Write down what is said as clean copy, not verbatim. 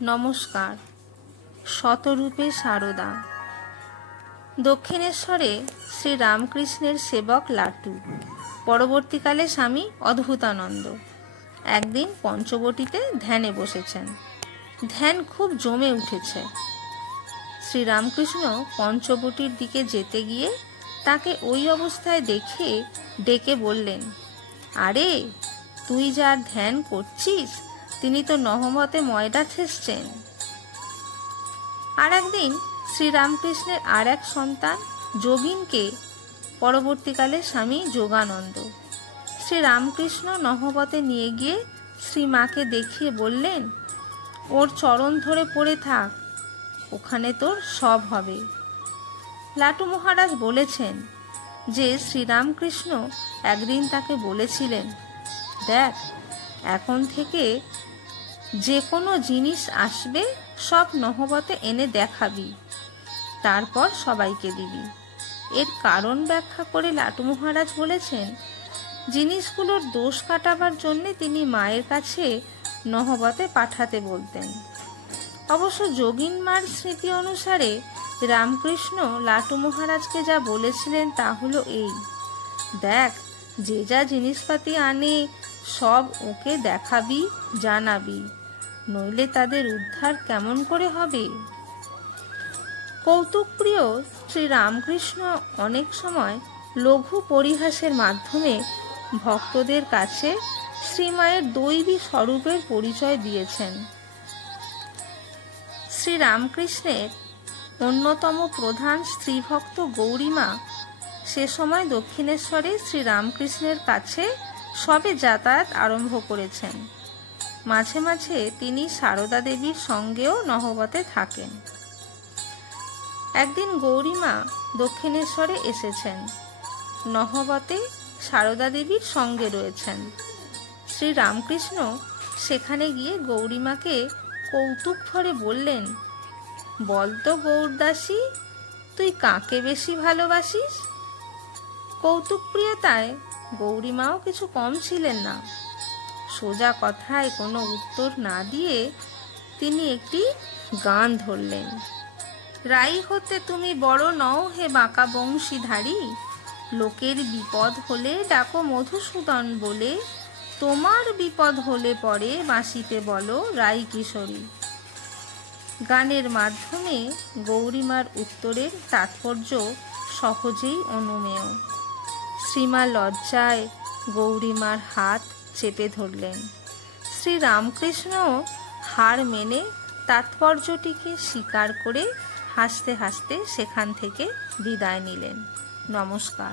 নমস্কার। শতরূপে সারদা। দক্ষিণেশ্বরে শ্রী রামকৃষ্ণের সেবক লাটু, পরবর্তীকালে স্বামী অদ্ভুতানন্দ একদিন পঞ্চবটিতে ধ্যানে বসেছেন। ধ্যান খুব জমে উঠেছে। শ্রীরামকৃষ্ণ পঞ্চবটির দিকে যেতে গিয়ে তাকে ওই অবস্থায় দেখে ডেকে বললেন, আরে তুই যার ধ্যান করছিস তিনি তো নহবতে ময়দা ঠেসছেন। আর একদিন শ্রীরামকৃষ্ণের আর এক সন্তান যোগিনকে, পরবর্তীকালে স্বামী যোগানন্দ, শ্রীরামকৃষ্ণ নহবতে নিয়ে গিয়ে শ্রীমাকে দেখিয়ে বললেন, ওর চরণ ধরে পড়ে থাক, ওখানে তোর সব হবে। লাটু মহারাজ বলেছেন যে শ্রীরামকৃষ্ণ একদিন তাকে বলেছিলেন, দেখ এখন থেকে যে কোনো জিনিস আসবে সব নহবতে এনে দেখাবি, তারপর সবাইকে দিবি। এর কারণ ব্যাখ্যা করে লাটু মহারাজ বলেছেন, জিনিসগুলোর দোষ কাটাবার জন্যে তিনি মায়ের কাছে নহবতে পাঠাতে বলতেন। অবশ্য যোগিন মার স্মৃতি অনুসারে রামকৃষ্ণ লাটু মহারাজকে যা বলেছিলেন তা হলো এই, দেখ যে যা জিনিসপাতি আনে সব ওকে দেখাবি, জানাবি, নইলে তাদের উদ্ধার কেমন করে হবে। কৌতুকপ্রিয় শ্রীরামকৃষ্ণ অনেক সময় লঘু পরিহাসের মাধ্যমে ভক্তদের কাছে শ্রীমায়ের দৈবী স্বরূপের পরিচয় দিয়েছেন। শ্রীরামকৃষ্ণের অন্যতম প্রধান স্ত্রীভক্ত গৌরীমা সে সময় দক্ষিণেশ্বরে শ্রীরামকৃষ্ণের কাছে সবে যাতায়াত আরম্ভ করেছেন। মাঝে মাঝে তিনি সারদা দেবীর সঙ্গেও নহবতে থাকেন। একদিন গৌরীমা দক্ষিণেশ্বরে এসেছেন, নহবতে সারদা দেবীর সঙ্গে রয়েছেন। শ্রীরামকৃষ্ণ সেখানে গিয়ে গৌরীমাকে কৌতুক ভরে বললেন, বলতো গৌরদাসী, তুই কাকে বেশি ভালোবাসিস? কৌতুকপ্রিয়তায় গৌরীমাও কিছু কম ছিলেন না। সোজা কথায় কোনো উত্তর না দিয়ে তিনি একটি গান ধরলেন। রাই হতে তুমি বড় নও হে বাঁকা বংশীধারী, লোকের বিপদ হলে ডাকো মধুসূদন বলে, তোমার বিপদ হলে পরে বাঁশিতে বলো রাই কিশোরী। গানের মাধ্যমে গৌরীমার উত্তরের তাৎপর্য সহজেই অনুমেয়। শ্রীমা লজ্জায় গৌরীমার হাত চেপে ধরলেন। শ্রীরামকৃষ্ণও হার মেনে তাৎপর্যটিকে স্বীকার করে হাসতে হাসতে সেখান থেকে বিদায় নিলেন। নমস্কার।